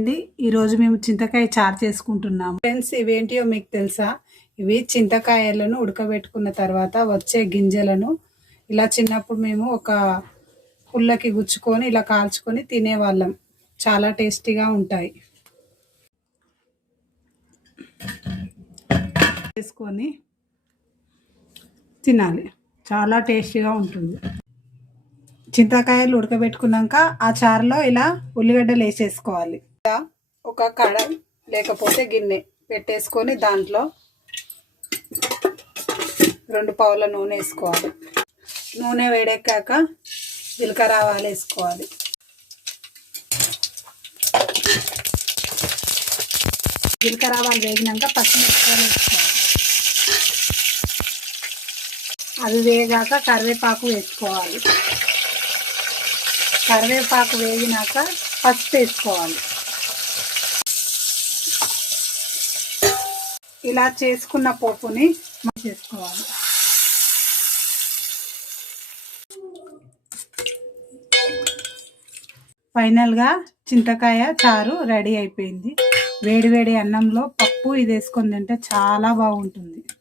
అండి. ఈరోజు మేము చింతకాయ చారు చేసుకుంటున్నాము. ఫ్రెండ్స్, ఇవేంటియో మీకు తెలుసా? ఇవి చింతకాయలను ఉడకబెట్టుకున్న తర్వాత వచ్చే గింజలను ఇలా చిన్నప్పుడు మేము ఒక పుల్లకి గుచ్చుకొని ఇలా కాల్చుకొని తినేవాళ్ళం. చాలా టేస్టీగా ఉంటాయి. చేసుకొని తినాలి, చాలా టేస్టీగా ఉంటుంది. చింతకాయలు ఉడకబెట్టుకున్నాక ఆ చారులో ఇలా ఉల్లిగడ్డలు వేసేసుకోవాలి. ఒక కడాయి లేకపోతే గిన్నె పెట్టేసుకొని దాంట్లో 2 పావుల నూనె వేసుకోవాలి. నూనె వేడెక్కాక జీలకర్ర ఆవాలు వేసుకోవాలి. జీలకర్ర ఆవాలు వేగినాక పచ్చిమిరపకాయలు వేసుకోవాలి. అది వేగాక కరివేపాకు వేసుకోవాలి. కరివేపాకు వేగినాక పసుపు వేసుకోవాలి. ఇలా చేసుకున్న పోపుని చేసుకోవాలి. ఫైనల్గా చింతకాయ చారు రెడీ అయిపోయింది. వేడి వేడి అన్నంలో పప్పు ఇది వేసుకొని తింటే చాలా బాగుంటుంది.